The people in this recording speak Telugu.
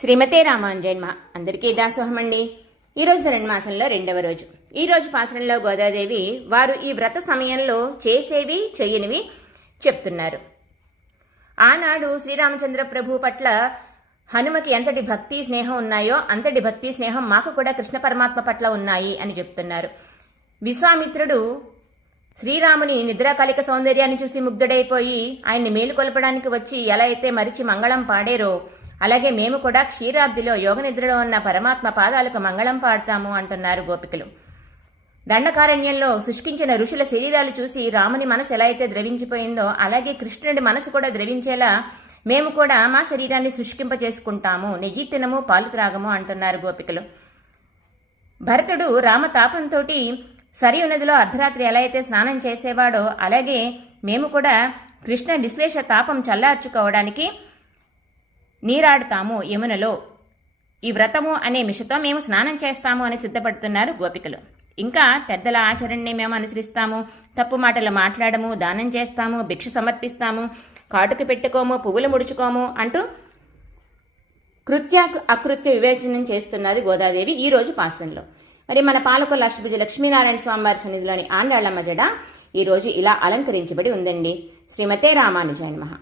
శ్రీమతే రామానుజన్ మహా అందరికీ దాసోహమండి. ఈరోజు ధనుర్మాసంలో 2వ రోజు. ఈరోజు పాసరంలో గోదాదేవి వారు ఈ వ్రత సమయంలో చేసేవి చెయ్యనివి చెప్తున్నారు. ఆనాడు శ్రీరామచంద్ర ప్రభు పట్ల హనుమకి ఎంతటి భక్తి స్నేహం ఉన్నాయో అంతటి భక్తి స్నేహం మాకు కూడా కృష్ణ పరమాత్మ పట్ల ఉన్నాయి అని చెప్తున్నారు. విశ్వామిత్రుడు శ్రీరాముని నిద్రాకాలిక సౌందర్యాన్ని చూసి ముగ్ధుడైపోయి ఆయన్ని మేలుకొల్పడానికి వచ్చి ఎలా అయితే మరిచి మంగళం పాడారో అలాగే మేము కూడా క్షీరాబ్దిలో యోగ నిద్రలో ఉన్న పరమాత్మ పాదాలకు మంగళం పాడతాము అంటున్నారు గోపికలు. దండకారణ్యంలో శుష్కించిన ఋషుల శరీరాలు చూసి రాముని మనసు ఎలా అయితే ద్రవించిపోయిందో అలాగే కృష్ణుడి మనసు కూడా ద్రవించేలా మేము కూడా మా శరీరాన్ని శుష్కింపచేసుకుంటాము, నెయ్యి తినము పాలు త్రాగము అంటున్నారు గోపికలు. భరతుడు రామతాపంతో సరియు నదిలో అర్ధరాత్రి ఎలా అయితే స్నానం చేసేవాడో అలాగే మేము కూడా కృష్ణ విశ్లేష తాపం చల్లార్చుకోవడానికి నీరాడుతాము యమునలో. ఈ వ్రతము అనే మిషతో మేము స్నానం చేస్తాము అని సిద్ధపడుతున్నారు గోపికలు. ఇంకా పెద్దల ఆచరణని మేము అనుసరిస్తాము, తప్పు మాటలు మాట్లాడము, దానం చేస్తాము, భిక్ష సమర్పిస్తాము, కాటుకు పెట్టుకోము, పువ్వులు ముడుచుకోము అంటూ కృత్య అకృత్య వివేచనం చేస్తున్నది గోదాదేవి ఈరోజు పాశ్రంలో. మరి మన పాలకొల్లు అష్టభుజ లక్ష్మీనారాయణ స్వామివారి సన్నిధిలోని ఆండాళ్ళమ్మ జడ ఈరోజు ఇలా అలంకరించబడి ఉందండి. శ్రీమతే రామానుజాయ నమః.